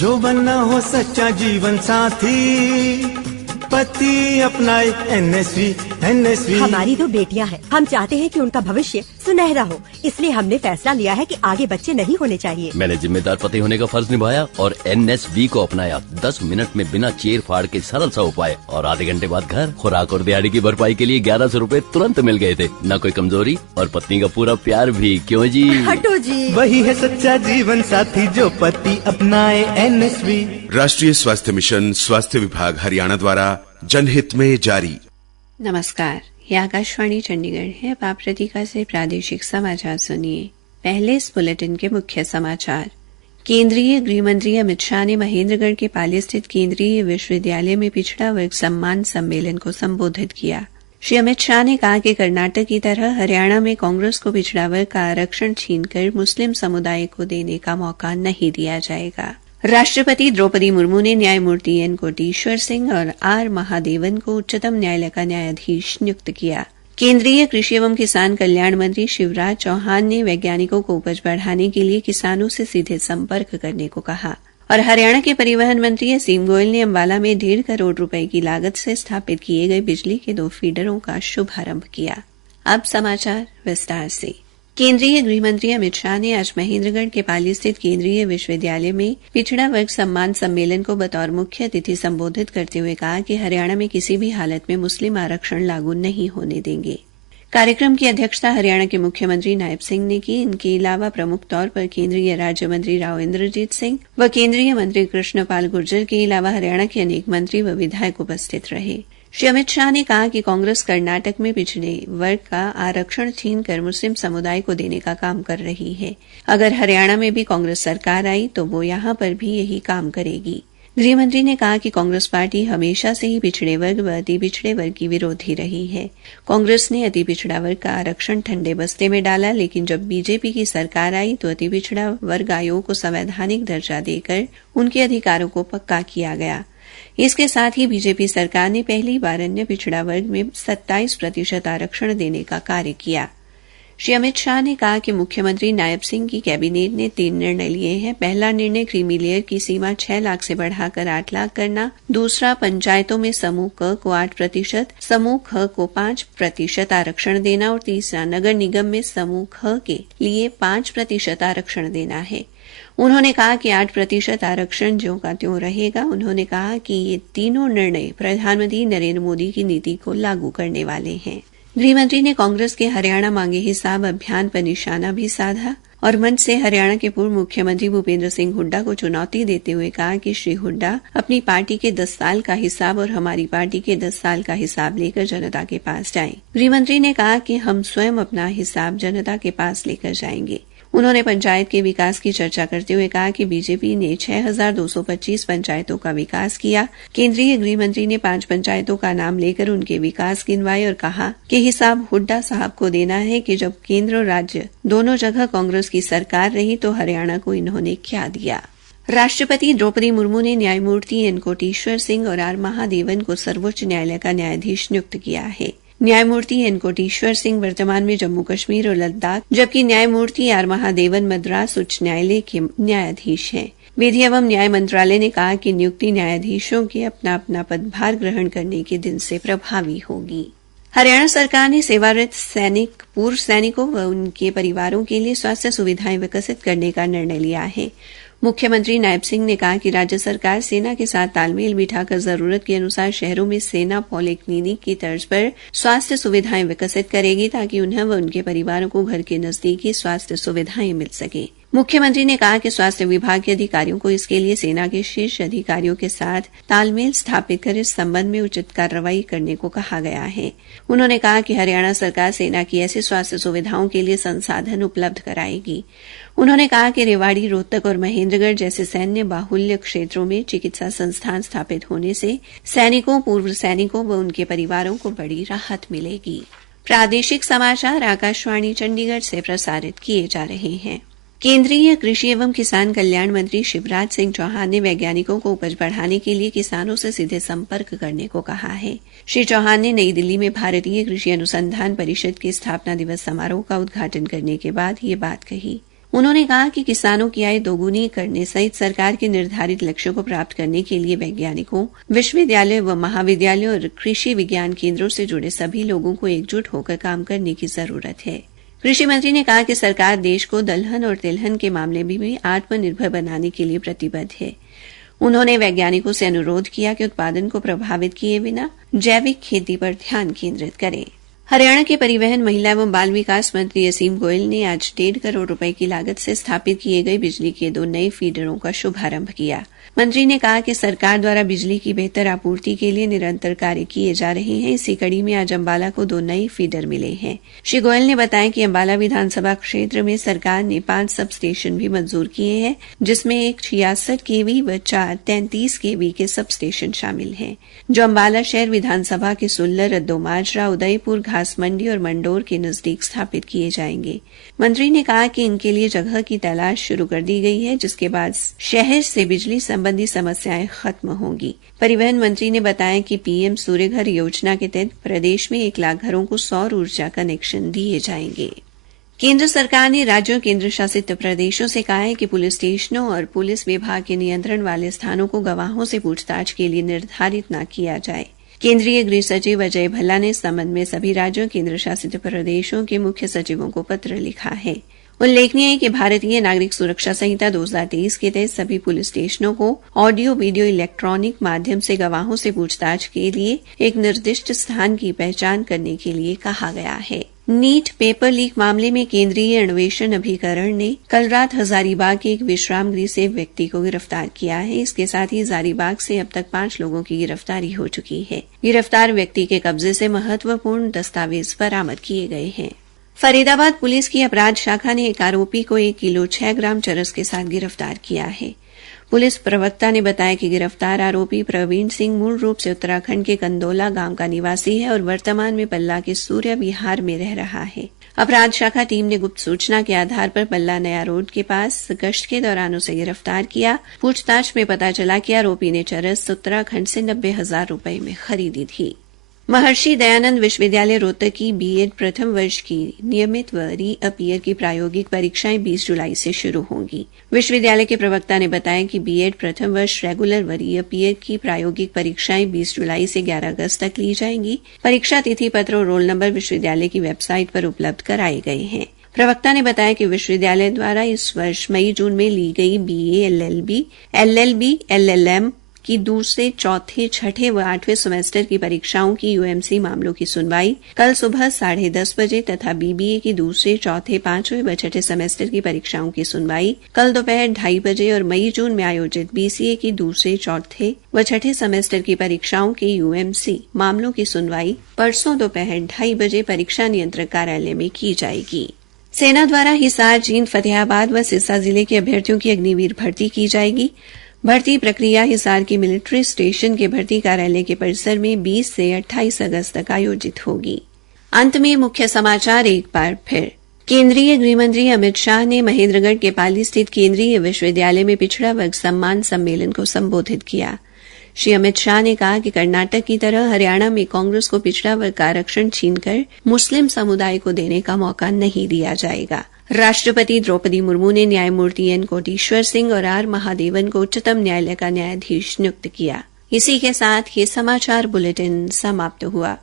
जो बनना हो सच्चा जीवन साथी, पति अपनाए एनएसवी। हमारी 2 बेटियां हैं, हम चाहते हैं कि उनका भविष्य सुनहरा हो, इसलिए हमने फैसला लिया है कि आगे बच्चे नहीं होने चाहिए। मैंने जिम्मेदार पति होने का फर्ज निभाया और एनएसवी को अपनाया। 10 मिनट में बिना चीर फाड़ के सरल सा उपाय और आधे घंटे बाद घर। खुराक और दिहाड़ी की भरपाई के लिए 1100 रूपए तुरंत मिल गए थे। न कोई कमजोरी और पत्नी का पूरा प्यार भी। क्यों जी? हटो जी। वही है सच्चा जीवन साथी जो पति अपनाए एनएसवी। राष्ट्रीय स्वास्थ्य मिशन, स्वास्थ्य विभाग हरियाणा द्वारा जनहित में जारी। नमस्कार, ये आकाशवाणी चंडीगढ़ है। अब आप प्रतीका से प्रादेशिक समाचार सुनिए। पहले इस बुलेटिन के मुख्य समाचार। केंद्रीय गृह मंत्री अमित शाह ने महेंद्रगढ़ के पाली स्थित केंद्रीय विश्वविद्यालय में पिछड़ा वर्ग सम्मान सम्मेलन को संबोधित किया। श्री अमित शाह ने कहा कि कर्नाटक की तरह हरियाणा में कांग्रेस को पिछड़ा वर्ग का आरक्षण छीनकर मुस्लिम समुदाय को देने का मौका नहीं दिया जाएगा। राष्ट्रपति द्रौपदी मुर्मू ने न्यायमूर्ति एन कोटेश्वर सिंह और आर महादेवन को उच्चतम न्यायालय का न्यायाधीश नियुक्त किया। केंद्रीय कृषि एवं किसान कल्याण मंत्री शिवराज चौहान ने वैज्ञानिकों को उपज बढ़ाने के लिए किसानों से सीधे संपर्क करने को कहा। और हरियाणा के परिवहन मंत्री असीम गोयल ने अंबाला में 1.5 करोड़ रुपए की लागत से स्थापित किए गए बिजली के 2 फीडरों का शुभारंभ किया। अब समाचार विस्तार से। केंद्रीय गृह मंत्री अमित शाह ने आज महेंद्रगढ़ के पाली स्थित केंद्रीय विश्वविद्यालय में पिछड़ा वर्ग सम्मान सम्मेलन को बतौर मुख्य अतिथि संबोधित करते हुए कहा कि हरियाणा में किसी भी हालत में मुस्लिम आरक्षण लागू नहीं होने देंगे। कार्यक्रम की अध्यक्षता हरियाणा के मुख्यमंत्री नायब सिंह ने की। इनके अलावा प्रमुख तौर पर केंद्रीय राज्य मंत्री राव इंद्रजीत सिंह व केंद्रीय मंत्री कृष्णपाल गुर्जर के अलावा हरियाणा के अनेक मंत्री व विधायक उपस्थित रहे। श्री अमित शाह ने कहा कि कांग्रेस कर्नाटक में पिछड़े वर्ग का आरक्षण छीनकर मुस्लिम समुदाय को देने का काम कर रही है। अगर हरियाणा में भी कांग्रेस सरकार आई तो वो यहां पर भी यही काम करेगी। गृह मंत्री ने कहा कि कांग्रेस पार्टी हमेशा से ही पिछड़े वर्ग व अति पिछड़े वर्ग की विरोधी रही है। कांग्रेस ने अति पिछड़ा वर्ग का आरक्षण ठंडे बस्ते में डाला, लेकिन जब बीजेपी की सरकार आई तो अति पिछड़ा वर्ग आयोग को संवैधानिक दर्जा देकर उनके अधिकारों को पक्का किया गया। इसके साथ ही बीजेपी सरकार ने पहली बार अन्य पिछड़ा वर्ग में 27% आरक्षण देने का कार्य किया। श्री अमित शाह ने कहा कि मुख्यमंत्री नायब सिंह की कैबिनेट ने 3 निर्णय लिए हैं। पहला निर्णय क्रीमी लेयर की सीमा 6 लाख से बढ़ाकर 8 लाख करना। दूसरा, पंचायतों में समूह क को 8%, समूह ख को 5% आरक्षण देना। और तीसरा, नगर निगम में समूह ख के लिए 5% आरक्षण देना है। उन्होंने कहा कि 8% आरक्षण ज्यों का त्यों रहेगा। उन्होंने कहा कि ये तीनों निर्णय प्रधानमंत्री नरेंद्र मोदी की नीति को लागू करने वाले हैं। गृहमंत्री ने कांग्रेस के हरियाणा मांगे हिसाब अभियान पर निशाना भी साधा और मंच से हरियाणा के पूर्व मुख्यमंत्री भूपेंद्र सिंह हुड्डा को चुनौती देते हुए कहा कि श्री हुड्डा अपनी पार्टी के 10 साल का हिसाब और हमारी पार्टी के 10 साल का हिसाब लेकर जनता के पास जाएं। गृहमंत्री ने कहा कि हम स्वयं अपना हिसाब जनता के पास लेकर जाएंगे। उन्होंने पंचायत के विकास की चर्चा करते हुए कहा कि बीजेपी ने 6225 पंचायतों का विकास किया। केंद्रीय गृह मंत्री ने 5 पंचायतों का नाम लेकर उनके विकास गिनवाए और कहा कि हिसाब हुड्डा साहब को देना है कि जब केंद्र और राज्य दोनों जगह कांग्रेस की सरकार रही तो हरियाणा को इन्होंने क्या दिया। राष्ट्रपति द्रौपदी मुर्मू ने न्यायमूर्ति एन कोटेश्वर सिंह और आर महादेवन को सर्वोच्च न्यायालय का न्यायाधीश नियुक्त किया है। न्यायमूर्ति एन कोटेश्वर सिंह वर्तमान में जम्मू कश्मीर और लद्दाख, जबकि न्यायमूर्ति आर महादेवन मद्रास उच्च न्यायालय के न्यायाधीश हैं। विधि एवं न्याय मंत्रालय ने कहा कि नियुक्ति न्यायाधीशों के अपना अपना पदभार ग्रहण करने के दिन से प्रभावी होगी। हरियाणा सरकार ने सेवारत सैनिक, पूर्व सैनिकों व उनके परिवारों के लिए स्वास्थ्य सुविधाएं विकसित करने का निर्णय लिया है। मुख्यमंत्री नायब सिंह ने कहा कि राज्य सरकार सेना के साथ तालमेल बिठाकर जरूरत के अनुसार शहरों में सेना पॉलीक्लिनिक की तर्ज पर स्वास्थ्य सुविधाएं विकसित करेगी ताकि उन्हें व उनके परिवारों को घर के नजदीक ही स्वास्थ्य सुविधाएं मिल सके। मुख्यमंत्री ने कहा कि स्वास्थ्य विभाग के अधिकारियों को इसके लिए सेना के शीर्ष अधिकारियों के साथ तालमेल स्थापित कर इस संबंध में उचित कार्रवाई करने को कहा गया है। उन्होंने कहा कि हरियाणा सरकार सेना की ऐसी स्वास्थ्य सुविधाओं के लिए संसाधन उपलब्ध कराएगी। उन्होंने कहा कि रेवाड़ी, रोहतक और महेंद्रगढ़ जैसे सैन्य बाहुल्य क्षेत्रों में चिकित्सा संस्थान स्थापित होने से सैनिकों, पूर्व सैनिकों व उनके परिवारों को बड़ी राहत मिलेगी। प्रादेशिक समाचार आकाशवाणी चंडीगढ़ से प्रसारित किए जा रहे हैं। केंद्रीय कृषि एवं किसान कल्याण मंत्री शिवराज सिंह चौहान ने वैज्ञानिकों को उपज बढ़ाने के लिए किसानों से सीधे संपर्क करने को कहा है। श्री चौहान ने नई दिल्ली में भारतीय कृषि अनुसंधान परिषद के स्थापना दिवस समारोह का उद्घाटन करने के बाद ये बात कही। उन्होंने कहा कि किसानों की आय दोगुनी करने सहित सरकार के निर्धारित लक्ष्यों को प्राप्त करने के लिए वैज्ञानिकों, विश्वविद्यालय व महाविद्यालय और कृषि विज्ञान केंद्रों से जुड़े सभी लोगों को एकजुट होकर काम करने की जरूरत है। कृषि मंत्री ने कहा कि सरकार देश को दलहन और तिलहन के मामले में भी आत्मनिर्भर बनाने के लिए प्रतिबद्ध है। उन्होंने वैज्ञानिकों से अनुरोध किया कि उत्पादन को प्रभावित किए बिना जैविक खेती पर ध्यान केंद्रित करें। हरियाणा के परिवहन, महिला एवं बाल विकास मंत्री असीम गोयल ने आज 1.5 करोड़ रुपए की लागत से स्थापित किए गए बिजली के 2 नए फीडरों का शुभारंभ किया। मंत्री ने कहा कि सरकार द्वारा बिजली की बेहतर आपूर्ति के लिए निरंतर कार्य किए जा रहे हैं। इसी कड़ी में आज अंबाला को 2 नए फीडर मिले हैं। श्री गोयल ने बताया कि अंबाला विधानसभा क्षेत्र में सरकार ने 5 सब स्टेशन भी मंजूर किए हैं, जिसमें एक 66 केवी व 4 33 केवी के सब स्टेशन शामिल हैं, जो अंबाला शहर विधानसभा के सुल्लर, रद्दोमाजरा, उदयपुर, घास मंडी और मंडोर के नजदीक स्थापित किए जाएंगे। मंत्री ने कहा कि इनके लिए जगह की तलाश शुरू कर दी गई है, जिसके बाद शहर से बिजली संबंधी समस्याएं खत्म होंगी। परिवहन मंत्री ने बताया कि पीएम सूर्य घर योजना के तहत प्रदेश में 1 लाख घरों को सौर ऊर्जा कनेक्शन दिए जाएंगे। केंद्र सरकार ने राज्यों और केंद्र शासित प्रदेशों से कहा है कि पुलिस स्टेशनों और पुलिस विभाग के नियंत्रण वाले स्थानों को गवाहों से पूछताछ के लिए निर्धारित न किया जाए। केंद्रीय गृह सचिव अजय भल्ला ने इस संबंध में सभी राज्यों और केंद्र शासित प्रदेशों के मुख्य सचिवों को पत्र लिखा है। उल्लेखनीय है कि भारतीय नागरिक सुरक्षा संहिता 2023 के तहत सभी पुलिस स्टेशनों को ऑडियो वीडियो इलेक्ट्रॉनिक माध्यम से गवाहों से पूछताछ के लिए एक निर्दिष्ट स्थान की पहचान करने के लिए कहा गया है। नीट पेपर लीक मामले में केंद्रीय अन्वेषण अभिकरण ने कल रात हजारीबाग के एक विश्राम गृह से व्यक्ति को गिरफ्तार किया है। इसके साथ ही हजारीबाग से अब तक 5 लोगों की गिरफ्तारी हो चुकी है। गिरफ्तार व्यक्ति के कब्जे से महत्वपूर्ण दस्तावेज बरामद किए गए हैं। फरीदाबाद पुलिस की अपराध शाखा ने एक आरोपी को 1 किलो 6 ग्राम चरस के साथ गिरफ्तार किया है। पुलिस प्रवक्ता ने बताया कि गिरफ्तार आरोपी प्रवीण सिंह मूल रूप से उत्तराखंड के कंदोला गांव का निवासी है और वर्तमान में पल्ला के सूर्य विहार में रह रहा है। अपराध शाखा टीम ने गुप्त सूचना के आधार पर पल्ला नया रोड के पास गश्त के दौरान उसे गिरफ्तार किया। पूछताछ में पता चला कि आरोपी ने चरस उत्तराखंड से 90,000 रुपए में खरीदी थी। महर्षि दयानंद विश्वविद्यालय रोहतक की बीएड प्रथम वर्ष की नियमित व री अपीयर की प्रायोगिक परीक्षाएं 20 जुलाई से शुरू होंगी। विश्वविद्यालय के प्रवक्ता ने बताया कि बीएड प्रथम वर्ष रेगुलर व री अपीयर की प्रायोगिक परीक्षाएं 20 जुलाई से 11 अगस्त तक ली जाएंगी। परीक्षा तिथि पत्र और रोल नंबर विश्वविद्यालय की वेबसाइट पर उपलब्ध कराए गए हैं। प्रवक्ता ने बताया कि विश्वविद्यालय द्वारा इस वर्ष मई जून में ली गई बीए, एलएलबी, एलएलएम की दूसरे, चौथे, छठे व 8वें सेमेस्टर की परीक्षाओं की यूएमसी मामलों की सुनवाई कल सुबह 10:30 बजे तथा बीबीए की दूसरे, चौथे, 5वें व छठे सेमेस्टर की परीक्षाओं की सुनवाई कल दोपहर 2:30 बजे और मई जून में आयोजित बीसीए की दूसरे, चौथे व छठे सेमेस्टर की परीक्षाओं के यूएमसी मामलों की सुनवाई परसों दोपहर 2:30 बजे परीक्षा नियंत्रक कार्यालय में की जाएगी। सेना द्वारा हिसार, जींद, फतेहाबाद व सिरसा जिले के अभ्यर्थियों की अग्निवीर भर्ती की जाएगी। भर्ती प्रक्रिया हिसार के मिलिट्री स्टेशन के भर्ती कार्यालय के परिसर में 20 से 28 अगस्त तक आयोजित होगी। अंत में मुख्य समाचार एक बार फिर। केंद्रीय गृह मंत्री अमित शाह ने महेंद्रगढ़ के पाली स्थित केंद्रीय विश्वविद्यालय में पिछड़ा वर्ग सम्मान सम्मेलन को संबोधित किया। श्री अमित शाह ने कहा कि कर्नाटक की तरह हरियाणा में कांग्रेस को पिछड़ा वर्ग का आरक्षण छीनकर मुस्लिम समुदाय को देने का मौका नहीं दिया जाएगा। राष्ट्रपति द्रौपदी मुर्मू ने न्यायमूर्ति एन कोटेश्वर सिंह और आर महादेवन को उच्चतम न्यायालय का न्यायाधीश नियुक्त किया। इसी के साथ ये समाचार बुलेटिन समाप्त हुआ।